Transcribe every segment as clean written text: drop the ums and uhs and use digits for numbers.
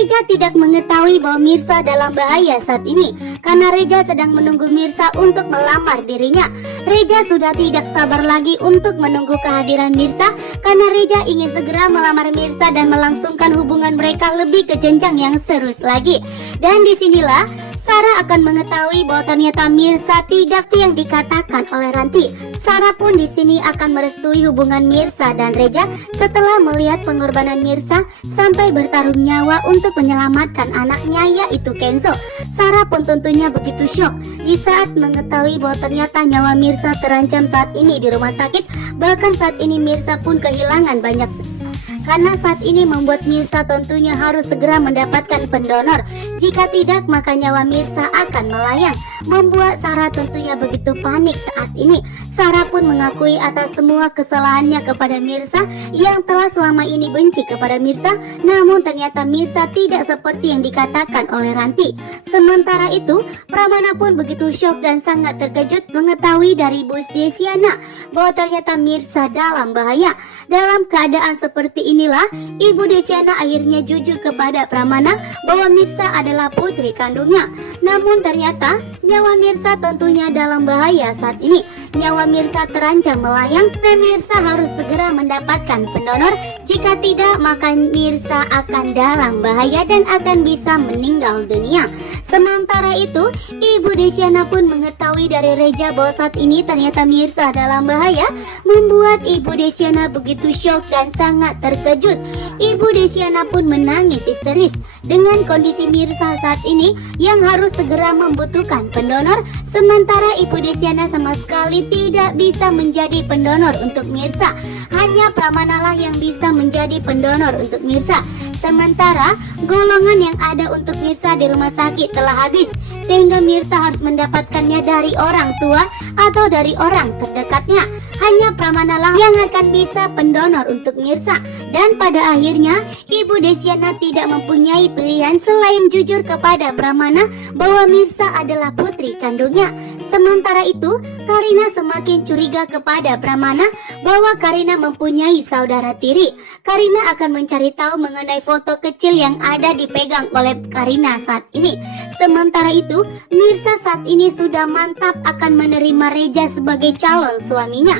Reja tidak mengetahui bahwa Mirsa dalam bahaya saat ini karena Reja sedang menunggu Mirsa untuk melamar dirinya. Reja sudah tidak sabar lagi untuk menunggu kehadiran Mirsa karena Reja ingin segera melamar Mirsa dan melangsungkan hubungan mereka lebih ke jenjang yang serius lagi. Dan disinilah Sarah akan mengetahui bahwa ternyata Mirsa tidak yang dikatakan oleh Ranti. Sarah pun di sini akan merestui hubungan Mirsa dan Reja setelah melihat pengorbanan Mirsa sampai bertaruh nyawa untuk menyelamatkan anaknya yaitu Kenzo. Sarah pun tentunya begitu syok di saat mengetahui bahwa ternyata nyawa Mirsa terancam saat ini di rumah sakit. Bahkan saat ini Mirsa pun kehilangan banyak karena saat ini membuat Mirsa tentunya harus segera mendapatkan pendonor. Jika tidak maka nyawa Mirsa akan melayang, membuat Sarah tentunya begitu panik saat ini. Sarah pun mengakui atas semua kesalahannya kepada Mirsa yang telah selama ini benci kepada Mirsa. Namun ternyata Mirsa tidak seperti yang dikatakan oleh Ranti. Sementara itu Pramana pun begitu syok dan sangat terkejut mengetahui dari Bu Desiana bahwa ternyata Mirsa dalam bahaya. Dalam keadaan seperti inilah Ibu Desiana akhirnya jujur kepada Pramana bahwa Mirsa adalah putri kandungnya. Namun ternyata nyawa Mirsa tentunya dalam bahaya saat ini. Nyawa Mirsa terancam melayang dan Mirsa harus segera mendapatkan pendonor. Jika tidak maka Mirsa akan dalam bahaya dan akan bisa meninggal dunia. Sementara itu Ibu Desiana pun mengetahui dari Reja bahwa saat ini ternyata Mirsa dalam bahaya, membuat Ibu Desiana begitu syok dan sangat terkejut. Ibu Desiana pun menangis histeris dengan kondisi Mirsa saat ini yang harus segera membutuhkan pendonor. Sementara Ibu Desiana sama sekali tidak bisa menjadi pendonor untuk Mirsa. Hanya Pramana lah yang bisa menjadi pendonor untuk Mirsa. Sementara golongan yang ada untuk Mirsa di rumah sakit telah habis, sehingga Mirsa harus mendapatkannya dari orang tua atau dari orang terdekatnya. Hanya Pramana lah yang akan bisa pendonor untuk Mirsa. Dan pada akhirnya Ibu Desiana tidak mempunyai pilihan selain jujur kepada Pramana bahwa Mirsa adalah putri kandungnya. Sementara itu Karina semakin curiga kepada Pramana bahwa Karina mempunyai saudara tiri. Karina akan mencari tahu mengenai foto kecil yang ada dipegang oleh Karina saat ini. Sementara itu Mirsa saat ini sudah mantap akan menerima Reja sebagai calon suaminya.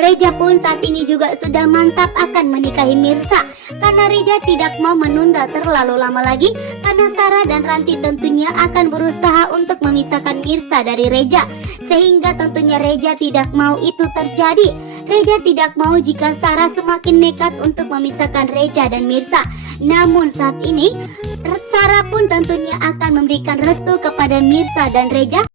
Reja pun saat ini juga sudah mantap akan menikahi Mirsa karena Reja tidak mau menunda terlalu lama lagi karena Sarah dan Ranti tentunya akan berusaha untuk memisahkan Mirsa dari Reja, sehingga tentunya Reja tidak mau itu terjadi. Reja tidak mau jika Sarah semakin nekat untuk memisahkan Reja dan Mirsa. Namun saat ini Sarah pun tentunya akan memberikan restu kepada Mirsa dan Reja